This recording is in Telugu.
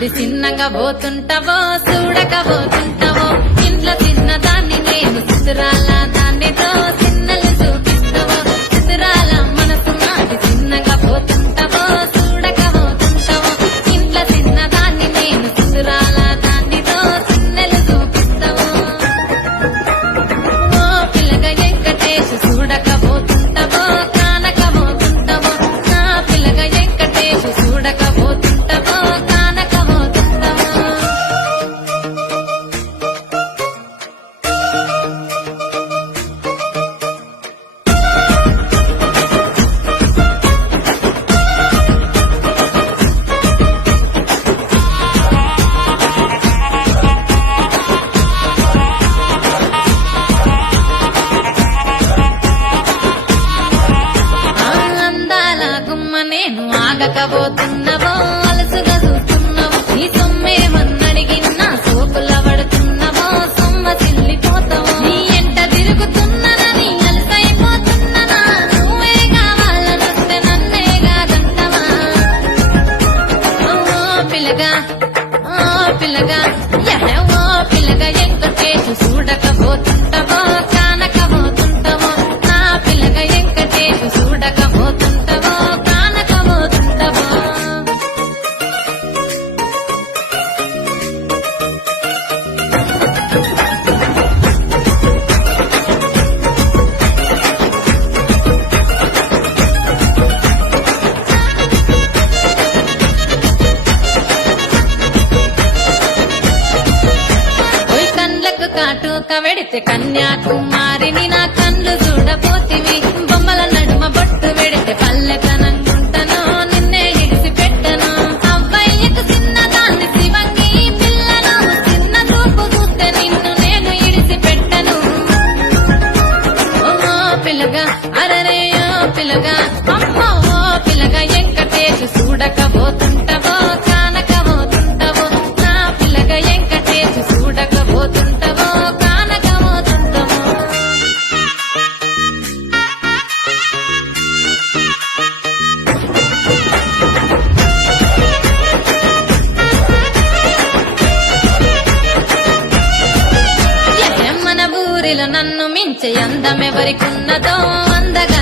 అది చిన్నగా పోతుంటావో చూడకపోతుంటావో ఇంట్లో చిన్నదాన్ని నేను చిత్రాల దాన్నితో చిన్నలు చూపిస్తావో చిత్రాల మనసు నాది చిన్నగా పోతుంటావో చూడకపోతుంటావో ఇంట్లో చిన్నదాన్ని నేను చిత్రాల దాన్నితో చిన్నలు చూపిస్తావో ఓ పిల్లగా వెంకటేశ్ చూడకపోతుంటావో కానకపోతుంటావో నా పిల్లగా వెంకటేశ్ చూడకపోతుంటావో కానకపోతుంటావో అందాల గుమ్మ నేను ఆగకపోతున్నవో అలసుగా చూస్తున్నావో నీ సొమ్మేమన్నడిగిన్నా సోకుల పడుతున్నవో సొమ్మ చిల్లిపోతావో నీ ఎంట తిరుగుతున్ననని అలసైపోతున్ననా నువ్వే కావాలనొస్తే నన్నే కాదంటవా ఓ పిల్లగా యహ ఓ పిల్లగా వెంకటేశ్ చూడకపోతుంటావో కానకపోతుంటావో నా పిల్లగా వెంకటేశ్ చూడకపోతుంటావో కానకపోతుంటావో ఓయ్ కండ్లకు కాటుక వెడితే కన్యాకుమారిని నా కండ్లు చూడపోతివి బొమ్మల నడుమ బొట్టు వెడితే పల్లెకనంటుంటను నిన్నే ఇడిసి పెట్టను అబ్బాయికు చిన్నదాన్ని శివంగి పిల్లను చిన్న చూపు చూస్తే నిన్ను నేను ఇడిసి పెట్టను ఓ పిల్లగా అరరే ఓ పిల్లగా అమ్మో ఓ పిల్లగా వెంకటేశ్ చూడకపోతుంటావో కానకపోతుంటావో నా పిల్లగా వెంకటేశ్ చూడకపోతుంటావో కానకపోతుంటావో మన ఊరిలో నన్ను మించే అందమెవరికున్నదో అందగా